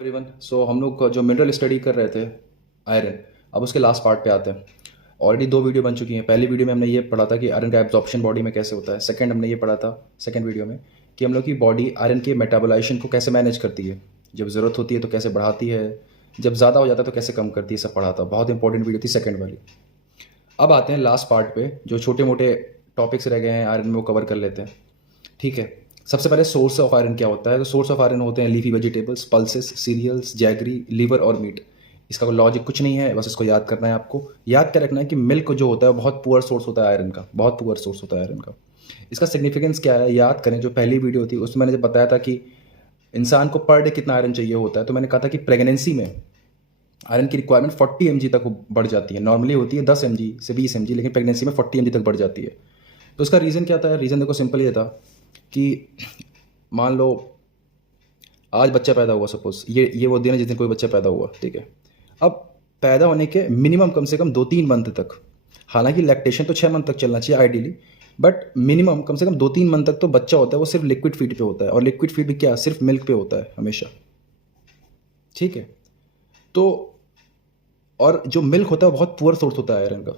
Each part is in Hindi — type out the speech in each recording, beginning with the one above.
एवरीवन हम लोग जो मिनरल स्टडी कर रहे थे आयरन, अब उसके लास्ट पार्ट पे आते हैं। ऑलरेडी दो वीडियो बन चुकी हैं। पहली वीडियो में हमने ये पढ़ा था कि आयरन का एब्जॉर्प्शन बॉडी में कैसे होता है। सेकंड हमने ये पढ़ा था सेकंड वीडियो में कि हम लोग की बॉडी आयरन के मेटाबोलाइजेशन को कैसे मैनेज करती है। जब ज़रूरत होती है तो कैसे बढ़ाती है, जब ज़्यादा हो जाता है तो कैसे कम करती है, सब पढ़ा था। बहुत इंपॉर्टेंट वीडियो थी सेकंड वाली। अब आते हैं लास्ट पार्ट पे, जो छोटे मोटे टॉपिक्स रह गए हैं आयरन में वो कवर कर लेते हैं। ठीक है, सबसे पहले सोर्स ऑफ आयरन क्या होता है। तो सोर्स ऑफ आयरन होते हैं leafy vegetables, pulses, cereals, jaggery, liver और मीट। इसका कोई लॉजिक कुछ नहीं है, बस इसको याद करना है। आपको याद क्या रखना है कि मिल्क जो होता है वो बहुत पुअर सोर्स होता है आयरन का, बहुत पुअर सोर्स होता है आयरन का। इसका सिग्निफिकेंस क्या है याद करें। जो पहली वीडियो थी उसमें मैंने जब बताया था कि इंसान को पर डे कितना आयरन चाहिए होता है, तो मैंने कहा था कि प्रेगनेंसी में आयरन की रिक्वायरमेंट 40 mg तक बढ़ जाती है। नॉर्मली होती है 10 mg से 20 mg, लेकिन प्रेगनेंसी में 40 mg तक बढ़ जाती है। तो उसका रीज़न क्या था? रीज़न देखो सिंपल ये था कि मान लो आज बच्चा पैदा हुआ, सपोज ये वो दिन है जिस दिन कोई बच्चा पैदा हुआ। ठीक है, अब पैदा होने के मिनिमम कम से कम 2-3 मंथ तक, हालांकि लैक्टेशन तो 6 मंथ तक चलना चाहिए आइडियली, बट मिनिमम कम से कम 2-3 मंथ तक तो बच्चा होता है वो सिर्फ लिक्विड फीड पे होता है। और लिक्विड फीड भी क्या, सिर्फ मिल्क पे होता है हमेशा। ठीक है, तो और जो मिल्क होता है वो बहुत पुअर सोर्स होता है आयरन का।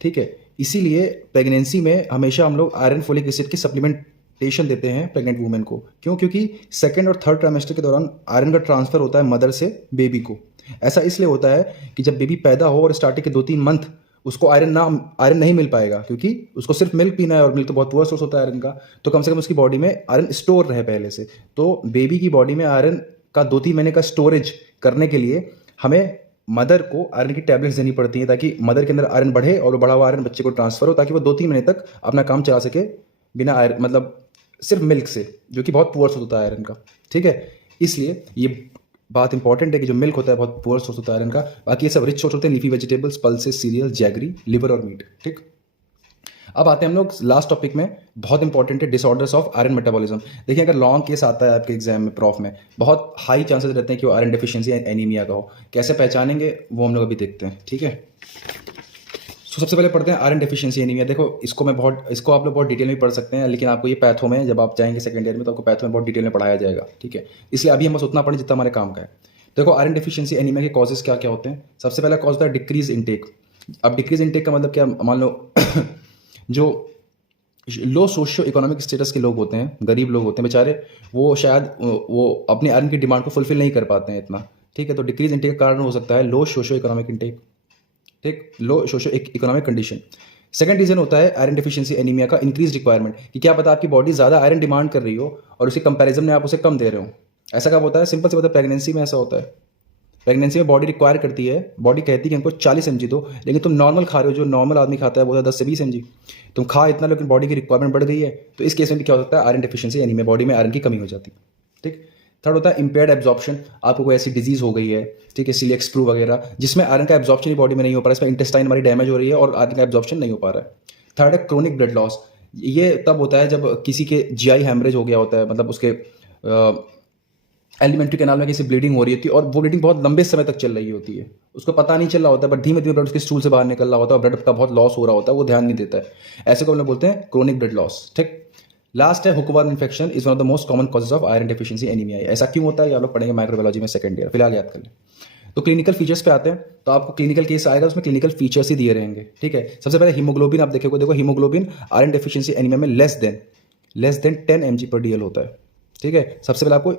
ठीक है, इसीलिए प्रेगनेंसी में हमेशा हम लोग आयरन फोलिक एसिड की सप्लीमेंटेशन देते हैं प्रेग्नेंट वुमेन को। क्यों? क्योंकि सेकेंड और थर्ड ट्राइमेस्टर के दौरान आयरन का ट्रांसफर होता है मदर से बेबी को। ऐसा इसलिए होता है कि जब बेबी पैदा हो और स्टार्टिंग के 2-3 मंथ उसको आयरन नहीं मिल पाएगा, क्योंकि उसको सिर्फ मिल्क पीना है और मिल्क तो बहुत पुअर सोर्स होता है आयरन का। तो कम से कम उसकी बॉडी में आयरन स्टोर रहे पहले से। तो बेबी की बॉडी में आयरन का 2-3 महीने का स्टोरेज करने के लिए हमें मदर को आयरन की टैबलेट्स देनी पड़ती हैं, ताकि मदर के अंदर आयरन बढ़े और वो बढ़ा हुआ आयरन बच्चे को ट्रांसफर हो, ताकि वो 2-3 महीने तक अपना काम चला सके बिना आयरन, मतलब सिर्फ मिल्क से, जो कि बहुत पुअर सोर्स होता है आयरन का। ठीक है, इसलिए ये बात इंपॉर्टेंट है कि जो मिल्क होता है बहुत पुअर सोर्स होता है आयरन का। बाकी ये सब रिच सोर्स होते हैं, leafy vegetables, pulses, serial, jaggery, liver और मीट। ठीक, अब आते हैं हम लोग लास्ट टॉपिक में, बहुत इंपॉर्टेंट है, डिसऑर्डर्स ऑफ आयरन मेटाबॉलिज्म। देखिए, अगर लॉन्ग केस आता है आपके एग्जाम में, प्रॉफ में, बहुत हाई चांसेस रहते हैं कि वो आयरन डेफिशिएंसी या एनीमिया का हो। कैसे पहचानेंगे वो हम लोग अभी देखते हैं। ठीक है, तो सबसे पहले पढ़ते हैं आयरन डेफिशिएंसी एनीमिया। देखो, इसको आप लोग बहुत डिटेल में पढ़ सकते हैं, लेकिन आपको ये पैथो में, जब आप जाएंगे सेकेंड ईयर में, तो आपको पैथो में बहुत डिटेल में पढ़ाया जाएगा। ठीक है, इसलिए अभी हम बस उतना पढ़ें जितना हमारे काम का है। देखो, आयरन डेफिशिएंसी एनीमिया के कॉजेस क्या क्या होते हैं। सबसे पहला कॉज होता है डिक्रीज इंटेक। अब डिक्रीज इंटेक का मतलब क्या, मान लो जो लो सोशियो इकोनॉमिक स्टेटस के लोग होते हैं, गरीब लोग होते हैं बेचारे, वो शायद वो अपने आयरन की डिमांड को फुलफिल नहीं कर पाते हैं इतना। ठीक है, तो डिक्रीज इंटेक का कारण हो सकता है लो सोशियो इकोनॉमिक इंटेक। ठीक, low socio economic condition. Second reason होता है आयरन डेफिशिएंसी एनीमिया का इंक्रीज रिक्वायरमेंट, कि क्या पता आपकी बॉडी ज़्यादा आयरन डिमांड कर रही हो और उसके कंपैरिजन में आप उसे कम दे रहे हो। ऐसा कब होता है? सिंपल से होता है, प्रेगनेंसी में ऐसा होता है। प्रेगनेंसी में बॉडी रिक्वायर करती है, बॉडी कहती है कि हमको 40 mg दो, लेकिन तुम नॉर्मल खा रहे हो, जो नॉर्मल आदमी खाता है वो है 10 से 20 mg। तुम खा इतना, लेकिन बॉडी की रिक्वायरमेंट बढ़ गई है। तो इस केस में भी क्या हो सकता है? आयरन डेफिशिएंसी एनीमिया, बॉडी में आयरन की कमी हो जाती है। ठीक, थर्ड होता है इम्पेयर्ड एब्जॉर्प्शन। आपको कोई ऐसी डिजीज हो गई है, ठीक है, सीलिएक स्प्रू वगैरह, जिसमें आयरन का एब्जॉर्प्शन ही बॉडी में नहीं हो पा रहा है, इसमें इंटेस्टाइन हमारी डैमेज हो रही है और आयरन का एब्जॉर्प्शन नहीं हो पा रहा है। थर्ड है क्रोनिक ब्लड लॉस। ये तब होता है जब किसी के जीआई हैमरेज हो गया होता है, मतलब उसके एलिमेंट्री कैनाल में किसी ब्लीडिंग हो रही होती है और वो ब्लीडिंग बहुत लंबे समय तक चल रही होती है, उसको पता नहीं चल रहा होता है, बट धीमे धीमे ब्लड उसके स्टूल से बाहर निकल रहा होता है और ब्लड का बहुत लॉस हो रहा होता है, वो ध्यान नहीं देता है। ऐसे को हम लोग बोलते हैं क्रोनिक ब्लड लॉस। ठीक, लास्ट है hookworm infection, is one of the most common causes of iron deficiency anaemia. ऐसा क्यों होता है ये आप लोग पढ़ेंगे माइक्रोबायोलॉजी में सेकंड ईयर, फिलहाल याद कर लें। तो क्लिनिकल फीचर्स पे आते हैं, तो आपको क्लिनिकल केस आएगा, उसमें क्लिनिकल फीचर्स ही दिए रहेंगे। ठीक है, सबसे पहले हीमोग्लोबिन आप देखोगे, देखो हीमोग्लोबिन आयरन डेफिशिएंसी एनीमिया में लेस देन 10 mg/dl होता है। ठीक है, सबसे पहले आपको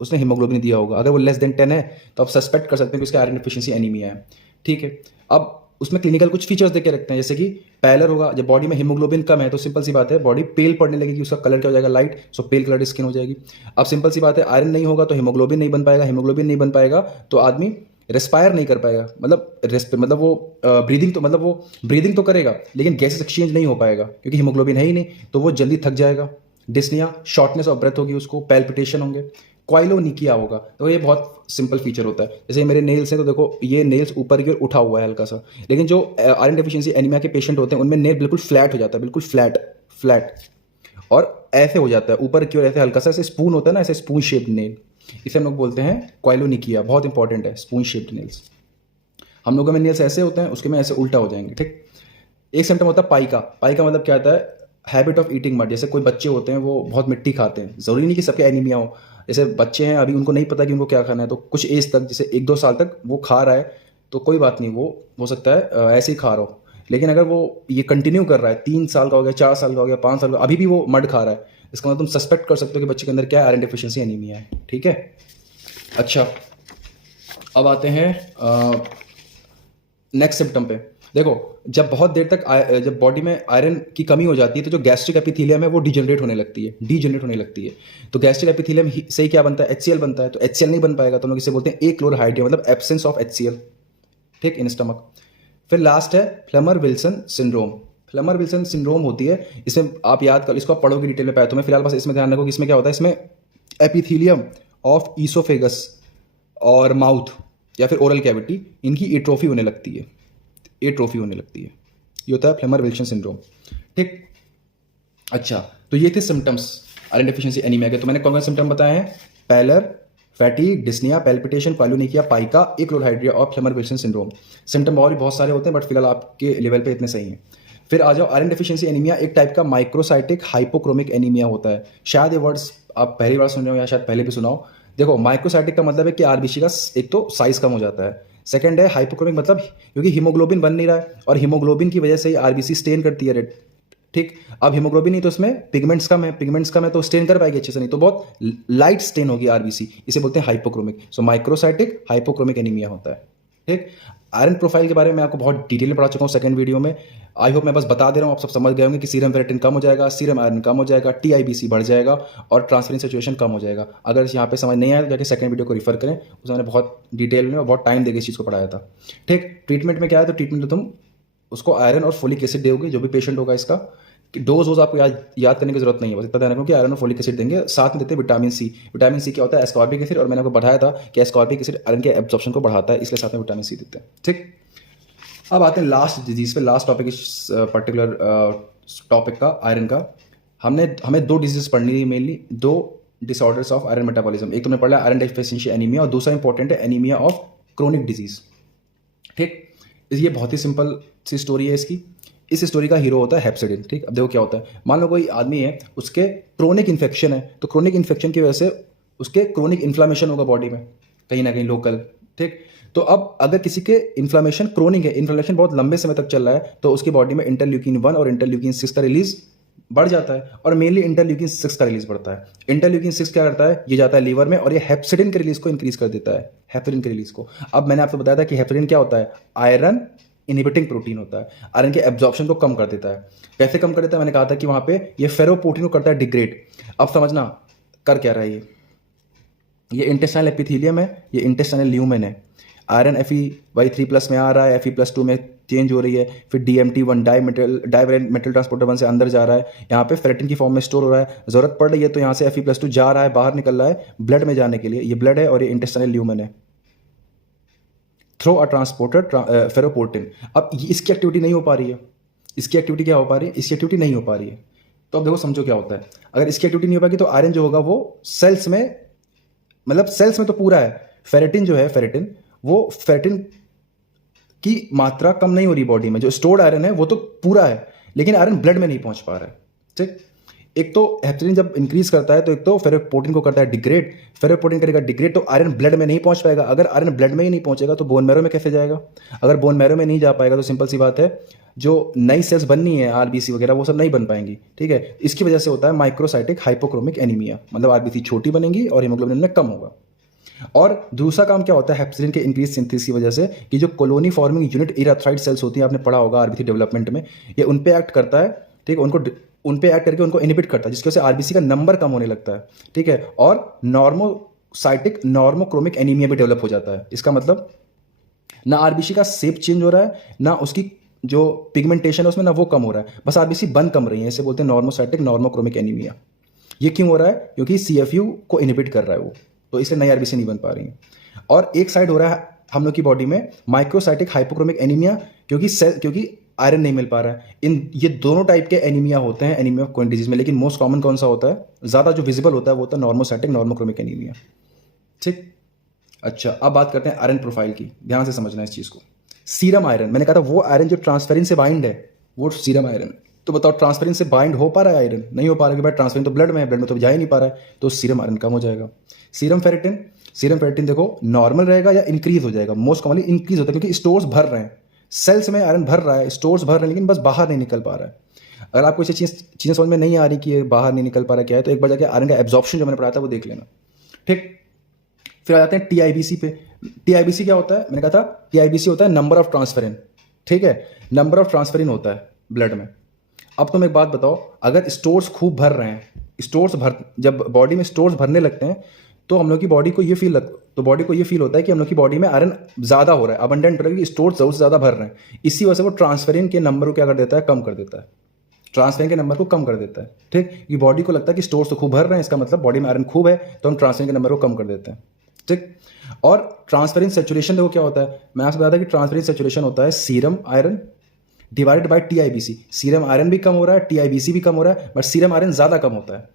उसने हीमोग्लोबिन दिया होगा, अगर वो लेस देन 10 है तो आप सस्पेक्ट कर सकते हैं कि उसका आयरन डेफिशिएंसी एनीमिया है। ठीक है, अब उसमें क्लिनिकल कुछ फीचर्स देके रखते हैं, जैसे कि पैलर होगा। जब बॉडी में हीमोग्लोबिन कम है तो सिंपल सी बात है बॉडी पेल पड़ने लगेगी, उसका कलर क्या हो जाएगा? लाइट, सो पेल कलर स्किन हो जाएगी। अब सिंपल सी बात है, आयरन नहीं होगा तो हीमोग्लोबिन नहीं बन पाएगा, हीमोग्लोबिन नहीं बन पाएगा तो आदमी रेस्पायर नहीं कर पाएगा, मतलब वो ब्रीदिंग तो करेगा, लेकिन गैसेस एक्सचेंज नहीं हो पाएगा क्योंकि हीमोग्लोबिन है ही नहीं, तो वो जल्दी थक जाएगा। डिस्निया, शॉर्टनेस ऑफ ब्रेथ होगी उसको, पैल्पिटेशन होंगे, क्वाइलोनिकिया होगा। तो ये बहुत सिंपल फीचर होता है। जैसे मेरे नेल्स हैं, तो देखो ये नेल्स ऊपर की ओर उठा हुआ है हल्का सा, लेकिन जो आयरन डेफिशिएंसी एनीमिया के पेशेंट होते हैं उनमें नेल बिल्कुल फ्लैट हो जाता है, बिल्कुल फ्लैट और ऐसे हो जाता है ऊपर की ओर, ऐसे हल्का सा, ऐसे स्पून होता है ना, ऐसे स्पून शेप्ड नेल, इसे हम लोग बोलते हैं क्वाइलोनिकिया। बहुत इंपॉर्टेंट है स्पून शेप्ड नेल्स। हम लोगों में नेल्स ऐसे होते हैं, उसके में ऐसे उल्टा हो जाएंगे। ठीक, एक सिम्टम होता है पाई का मतलब क्या आता है? हैबिट ऑफ ईटिंग मड, जैसे कोई बच्चे होते हैं वो बहुत मिट्टी खाते हैं, ज़रूरी नहीं कि सबके एनीमिया हो। जैसे बच्चे हैं अभी उनको नहीं पता कि उनको क्या खाना है, तो कुछ एज तक जैसे 1-2 साल तक वो खा रहा है तो कोई बात नहीं, वो हो सकता है ऐसे ही खा रहा हो। लेकिन अगर वो ये कंटिन्यू कर रहा है, 3 साल का हो गया, 4 साल का हो गया, 5 साल का, अभी भी वो मड खा रहा है, इसका मतलब तुम सस्पेक्ट कर सकते हो कि बच्चे के अंदर क्या आयरन डेफिशिएंसी एनीमिया है। ठीक है। अच्छा, अब आते हैं नेक्स्ट सिम्टम पे। देखो, जब बहुत देर तक जब बॉडी में आयरन की कमी हो जाती है तो जो गैस्ट्रिक एपिथेलियम है वो डीजनरेट होने लगती है। तो गैस्ट्रिक एपिथेलियम से ही क्या बनता है, HCl बनता है। तो HCl नहीं बन पाएगा तो हम लोग इसे बोलते हैं एक्लोरहाइड्रिया, मतलब एब्सेंस ऑफ HCl, ठीक, इन स्टमक। फिर लास्ट है फ्लेमर विल्सन सिंड्रोम। फ्लेमर विल्सन सिंड्रोम होती है, इसमें आप याद कर, इसको आप पढ़ोगे डिटेल में, तो मैं फिलहाल बस इसमें ध्यान रखो कि इसमें क्या होता है। इसमें एपिथेलियम ऑफ ईसोफेगस और माउथ या फिर ओरल कैविटी, इनकी एट्रोफी होने लगती है। ये होता है फ्लेमर विल्सन सिंड्रोम। ठीक। अच्छा, तो ये थे सिम्टम्स आयरन डेफिशिएंसी एनीमिया के। तो मैंने कौन कौन सिम्टम बताए हैं? Pallor, fatigue, dyspnoea, palpitation, koilonychia, pica, achlorhydria और फ्लेमर विल्सन सिंड्रोम। सिम्टम और भी बहुत सारे होते हैं बट फिलहाल आपके लेवल पे इतने सही हैं। फिर आ जाओ, आयरन डेफिशिएंसी एनीमिया एक टाइप का माइक्रोसाइटिक हाइपोक्रोमिक एनीमिया होता है। शायद ये वर्ड्स आप पहली बार सुन रहे हो या शायद पहले भी सुनाओ। देखो, माइक्रोसाइटिक का मतलब है कि आरबीसी का एक तो साइज कम हो जाता है, सेकंड है हाइपोक्रोमिक, मतलब क्योंकि हीमोग्लोबिन बन नहीं रहा है और हीमोग्लोबिन की वजह से ही आरबीसी स्टेन करती है रेड। ठीक। अब हीमोग्लोबिन नहीं तो उसमें पिगमेंट्स कम है तो स्टेन कर पाएगी अच्छे से, नहीं तो बहुत लाइट स्टेन होगी आरबीसी, इसे बोलते हैं हाइपोक्रोमिक। सो माइक्रोसाइटिक हाइपोक्रोमिक एनीमिया होता है। ठीक। आयरन प्रोफाइल के बारे में आपको बहुत डिटेल में पढ़ा चुका हूँ सेकंड वीडियो में। आई होप मैं बस बता दे रहा हूँ, आप सब समझ गए होंगे कि सीरम फेरेटिन कम हो जाएगा, सीरम आयरन कम हो जाएगा, टीआईबीसी बढ़ जाएगा और ट्रांसफरिंग सिचुएशन कम हो जाएगा। अगर यहाँ पे समझ नहीं आया तो जाके सेकंड वीडियो को रिफर करें, उसमें मैंने बहुत डिटेल में और बहुत टाइम देकर इस चीज़ को पढ़ाया था। ठीक। ट्रीटमेंट में क्या है, तो ट्रीटमेंट में तुम उसको आयरन और फोलिक एसिड दोगे, जो भी पेशेंट होगा। इसका डोज आपको याद करने की जरूरत नहीं है, बस इतना ध्यान रखो कि आयरन और फोलिक एसिड देंगे, साथ में देते हैं विटामिन सी। विटामिन सी क्या होता है? एस्कॉर्बिक एसिड, और मैंने आपको बताया था कि एस्कॉर्बिक एसिड आयरन के एब्जॉर्प्शन को बढ़ाता है, इसलिए साथ में विटामिन सी देते हैं। ठीक। अब आते हैं लास्ट डिजीज पे, लास्ट टॉपिक इस पर्टिकुलर टॉपिक का, आयरन का। हमें 2 डिजीज पढ़नी है mainly, 2 disorders of iron metabolism. एक तुमने पढ़ा आयरन डेफिशिएंसी एनीमिया और दूसरा इंपॉर्टेंट है एनीमिया ऑफ क्रोनिक डिजीज। ठीक। ये बहुत ही सिंपल सी स्टोरी है इसकी। इस स्टोरी का हीरो होता है हेप्सिडिन। ठीक। अब देखो क्या होता है, मान लो कोई आदमी है, उसके क्रोनिक इन्फेक्शन है, तो क्रोनिक इन्फेक्शन की वजह से उसके क्रोनिक इन्फ्लामेशन होगा बॉडी में कहीं ना कहीं लोकल। ठीक। तो अब अगर किसी के इन्फ्लामेशन क्रोनिक है, इन्फ्लामेशन बहुत लंबे समय तक चल रहा है, तो उसकी बॉडी में इंटरल्यूकिन 1 और इंटरल्यूकिन 6 का रिलीज बढ़ जाता है, और मेनली इंटरल्यूकिन 6 का रिलीज बढ़ता है। इंटरल्यूकिन 6 क्या करता है, ये जाता है लीवर में और ये हेप्सिडिन के रिलीज को इंक्रीज कर देता है, हेपेरिन के रिलीज को। अब मैंने आपको बताया था कि हेपेरिन क्या होता है, आयरन इनहिबिटिंग प्रोटीन होता है, आयरन के एब्जॉर्प्शन को कम कर देता है। कैसे कम कर देता है, मैंने कहा था कि वहां पे ये फेरोप्रोटीन को करता है डिग्रेड। अब समझना कर क्या रहा है ये इंटेस्टाइनल एपिथेलियम है, ये इंटेस्टाइनल ल्यूमेन है। आयरन Fe3+ में आ रहा है, Fe+2 में चेंज हो रही है, फिर DMT1 डाइमेटल ट्रांसपोर्टर 1 से अंदर जा रहा है, यहाँ पे फेरेटिन की फॉर्म में स्टोर हो रहा है, जरूरत पड़ रही है तो यहाँ से Fe+2 जा रहा है, बाहर निकल रहा है ब्लड में जाने के लिए, ये ब्लड है और ये इंटेस्टाइनल ल्यूमेन है, थ्रो अ ट्रांसपोर्टर फेरोपोर्टिन। अब इसकी एक्टिविटी नहीं हो पा रही है, इसकी एक्टिविटी क्या हो पा रही है, इसकी एक्टिविटी नहीं हो पा रही है। तो अब देखो समझो क्या होता है, अगर इसकी एक्टिविटी नहीं हो पाएगी तो आयरन जो होगा वो सेल्स में, मतलब सेल्स में तो पूरा है, फेरेटिन जो है, फेरेटिन की मात्रा कम नहीं हो रही बॉडी में, जो स्टोर्ड आयरन है वो तो पूरा है, लेकिन आयरन ब्लड में नहीं पहुंच पा रहा है। ठीक। एक तो हेपेरिन जब इंक्रीज करता है तो एक तो फेरोपोर्टिन को करता है डिग्रेड, फेरोपोर्टिन करेगा डिग्रेड तो आयरन ब्लड में नहीं पहुंच पाएगा। अगर आयरन ब्लड में ही नहीं पहुंचेगा तो बोन मैरो में कैसे जाएगा? अगर बोन मैरो में नहीं जा पाएगा तो सिंपल सी बात है, जो नई सेल्स बननी है आरबीसी वगैरह वो सब नहीं बन पाएंगी। ठीक है। इसकी वजह से होता है माइक्रोसाइटिक हाइपोक्रोमिक एनीमिया, मतलब आरबीसी छोटी बनेंगी और हीमोग्लोबिन में कम होगा। और दूसरा काम क्या होता है हेपेरिन के इंक्रीज सिंथेसिस की वजह से, कि जो कॉलोनी फॉर्मिंग यूनिट इरेथ्राइड सेल्स होती हैं, आपने पढ़ा होगा आरबीसी डेवलपमेंट में, ये उन पे एक्ट करता है। ठीक। उन पे एक्ट करके उनको इनहिबिट करता है, जिसकी वजह से आरबीसी का नंबर कम होने लगता है। ठीक है। और नॉर्मोसाइटिक नॉर्मोक्रोमिक एनीमिया भी डेवलप हो जाता है। इसका मतलब ना आरबीसी का शेप चेंज हो रहा है, ना उसकी जो पिगमेंटेशन है उसमें ना वो कम हो रहा है, बस आरबीसी बन कम रही है। इसे बोलते हैं नॉर्मोसाइटिक नॉर्मोक्रोमिक एनीमिया। ये क्यों हो रहा है? क्योंकि CFU को इनहिबिट कर रहा है वो, तो इसलिए नई आरबीसी नहीं बन पा रही है। और एक साइड हो रहा है हम लोग की बॉडी में माइक्रोसाइटिक हाइपोक्रोमिक एनीमिया, क्योंकि आयरन नहीं मिल पा रहा है। ये दोनों टाइप के एनीमिया होते हैं एनीमिया ऑफ क्रोनिक डिजीज में, लेकिन मोस्ट कॉमन कौन सा होता है, ज़्यादा जो विजिबल होता है वो होता है नॉर्मोसाइटिक नॉर्मोक्रोमिक एनीमिया। ठीक। अच्छा, अब बात करते हैं आयरन प्रोफाइल की, ध्यान से समझना है इस चीज़ को। सीरम आयरन, मैंने कहा था वो आयरन जो ट्रांसफेरिन से बाइंड है, वो सीरम आयरन। तो बताओ ट्रांसफेरिन से बाइंड हो पा रहा है आयरन? नहीं हो पा रहा है कि भाई ट्रांसफेरिन तो ब्लड में है, ब्लड में तो जा ही नहीं पा रहा है, तो सीरम आयरन कम हो जाएगा। सीरम फेरेटिन देखो नॉर्मल रहेगा या इंक्रीज हो जाएगा? मोस्ट कॉमनली इंक्रीज होता है, क्योंकि स्टोर्स भर रहे हैं, सेल्स में आयरन भर रहा है, स्टोर्स भर रहे हैं, लेकिन बस बाहर नहीं निकल पा रहा है। अगर आपको ये चीज़ें समझ में नहीं आ रही कि ये बाहर नहीं निकल पा रहा क्या है, तो एक बार जाके आयरन का एब्जॉर्प्शन जो मैंने पढ़ाया था वो देख लेना, ठीक। फिर आ जाते हैं टीआईबीसी पे। टीआईबीसी क्या होता है? मैंने कहा था टीआईबीसी होता है नंबर ऑफ ट्रांसफेरिन, ठीक है, नंबर ऑफ ट्रांसफेरिन होता है ब्लड में। अब तुम एक बात बताओ, अगर स्टोर्स खूब भर रहे हैं, जब बॉडी में स्टोर्स भरने लगते हैं तो हम लोग की बॉडी को ये फील होता है कि हम लोग की बॉडी में आयरन ज़्यादा हो रहा है, अबंडेंट हो रहा है, कि स्टोर्स ज़रूर से ज़्यादा भर रहे हैं। इसी वजह से वो ट्रांसफेरिन के नंबर को क्या कर देता है? कम कर देता है। ट्रांसफेरिन के नंबर को कम कर देता है, ठीक। ये बॉडी को लगता है कि स्टोर्स तो खूब भर रहे हैं, इसका मतलब बॉडी में आयरन खूब है, तो हम ट्रांसफेरिन के नंबर को कम कर देते हैं, ठीक। और ट्रांसफेरिन सेचुरेशन देखो क्या होता है, मैं आपसे बताया था कि ट्रांसफेरिन सेचुरेशन होता है serum iron divided by TIBC. Serum iron भी कम हो रहा है, टीआईबीसी भी कम हो रहा है, बट सीरम आयरन ज़्यादा कम होता है,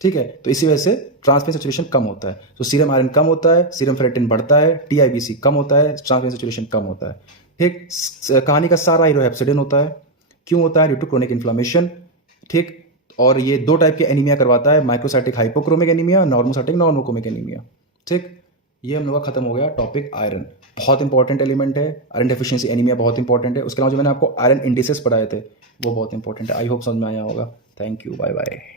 ठीक है। तो इसी वजह से ट्रांसफेरिन सेचुरेशन कम होता है। तो सीरम आयरन कम होता है, सीरम फेरेटिन बढ़ता है, टीआईबीसी कम होता है, ट्रांसफेरिन सेचुरेशन कम होता है, ठीक। कहानी का सारा हीरो हेप्सिडिन होता है। क्यों होता है? ड्यू टू क्रोनिक इन्फ्लामेशन, ठीक। और ये 2 टाइप के एनीमिया करवाता है, microcytic hypochromic anaemia, normocytic normochromic anaemia, ठीक। ये हम लोग का खत्म हो गया टॉपिक आयरन। बहुत इंपॉर्टेंट एलिमेंट है आयरन डेफिशिएंसी एनीमिया, बहुत इंपॉर्टेंट है। उसके अलावा जो मैंने आपको आयरन इंडिसेस पढ़ाए थे वो बहुत इंपॉर्टेंट है। आई होप समझ में आया होगा। Thank you, bye bye.